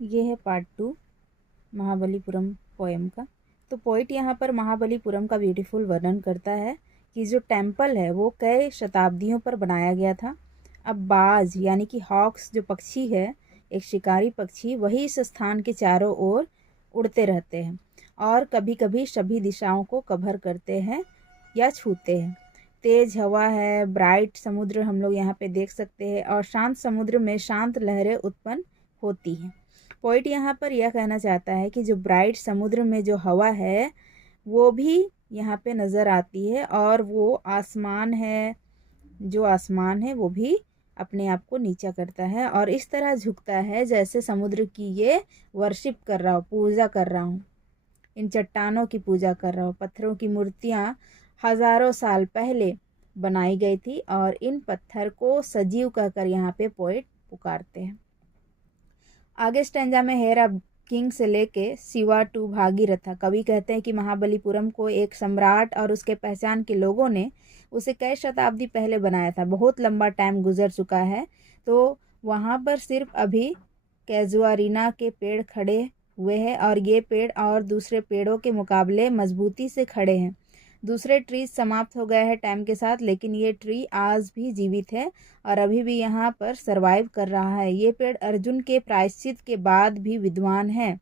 ये है part 2 Mahabalipuram poem का। तो पोइट यहाँ पर महाबलीपुरम का ब्यूटीफुल वर्णन करता है कि जो टेम्पल है वो कई शताब्दियों पर बनाया गया था। अब बाज यानी कि हॉक्स जो पक्षी है, एक शिकारी पक्षी, वही इस स्थान के चारों ओर उड़ते रहते हैं और कभी कभी सभी दिशाओं को कवर करते हैं या छूते हैं। तेज हवा है, ब्राइट समुद्र हम लोग यहाँ पे देख सकते हैं और शांत समुद्र में शांत लहरें उत्पन्न होती हैं। पोइट यहाँ पर यह कहना चाहता है कि जो ब्राइट समुद्र में जो हवा है वो भी यहाँ पे नज़र आती है और वो आसमान है, जो आसमान है वो भी अपने आप को नीचा करता है और इस तरह झुकता है जैसे समुद्र की ये वर्शिप कर रहा हो, पूजा कर रहा हूँ, इन चट्टानों की पूजा कर रहा हूँ। पत्थरों की मूर्तियाँ हजारों साल पहले बनाई गई थी और इन पत्थर को सजीव कहकर यहाँ पे पोइट पुकारते हैं। आगे स्टेंजा में हेरा किंग से लेके शिवा टू भागीरथा, कवि कहते हैं कि महाबलीपुरम को एक सम्राट और उसके पहचान के लोगों ने उसे कई शताब्दी पहले बनाया था। बहुत लंबा टाइम गुजर चुका है, तो वहाँ पर सिर्फ अभी कैजुआरीना के पेड़ खड़े हुए हैं और ये पेड़ और दूसरे पेड़ों के मुकाबले मजबूती से खड़े हैं। दूसरे ट्रीज समाप्त हो गए हैं टाइम के साथ, लेकिन ये ट्री आज भी जीवित है और अभी भी यहाँ पर सरवाइव कर रहा है। ये पेड़ अर्जुन के प्रायश्चित के बाद भी विद्वान है।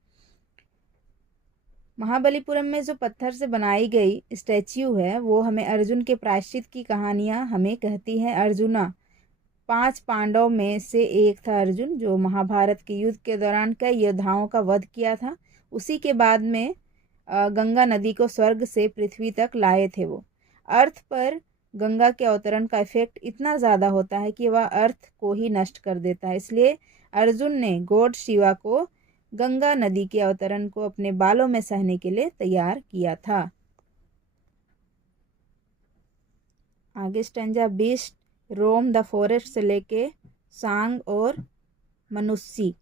महाबलीपुरम में जो पत्थर से बनाई गई स्टैच्यू है वो हमें अर्जुन के प्रायश्चित की कहानियाँ हमें कहती है। अर्जुना, 5 पांडव में से एक था अर्जुन, जो महाभारत के युद्ध के दौरान कई योद्धाओं का वध किया था। उसी के बाद में गंगा नदी को स्वर्ग से पृथ्वी तक लाए थे वो। अर्थ पर गंगा के अवतरण का इफेक्ट इतना ज़्यादा होता है कि वह अर्थ को ही नष्ट कर देता है। इसलिए अर्जुन ने गॉड शिवा को गंगा नदी के अवतरण को अपने बालों में सहने के लिए तैयार किया था। आगे stanza beast Rome the forest से लेके सांग और मनुष्य।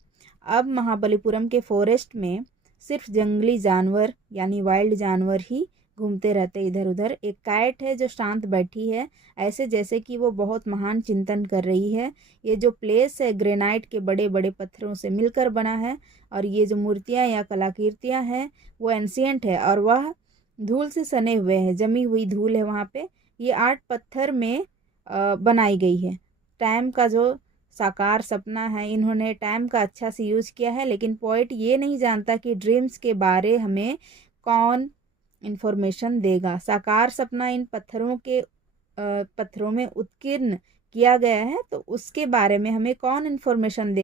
अब महाबलीपुरम के फॉरेस्ट में सिर्फ जंगली जानवर यानी वाइल्ड जानवर ही घूमते रहते इधर उधर। एक काइट है जो शांत बैठी है, ऐसे जैसे कि वो बहुत महान चिंतन कर रही है। ये जो प्लेस है ग्रेनाइट के बड़े बड़े पत्थरों से मिलकर बना है और ये जो मूर्तियाँ या कलाकृतियाँ हैं वो एंशियंट है और वह धूल से सने हुए हैं, जमी हुई धूल है वहाँ पे। ये आर्ट पत्थर में बनाई गई है। टाइम का जो साकार सपना है, इन्होंने टाइम का अच्छा से यूज़ किया है, लेकिन पोइट ये नहीं जानता कि ड्रीम्स के बारे हमें कौन इन्फॉर्मेशन देगा। साकार सपना इन पत्थरों में उत्कीर्ण किया गया है, तो उसके बारे में हमें कौन इन्फॉर्मेशन दे